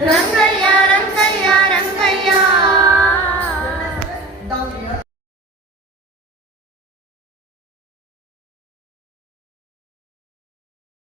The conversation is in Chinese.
能飞呀。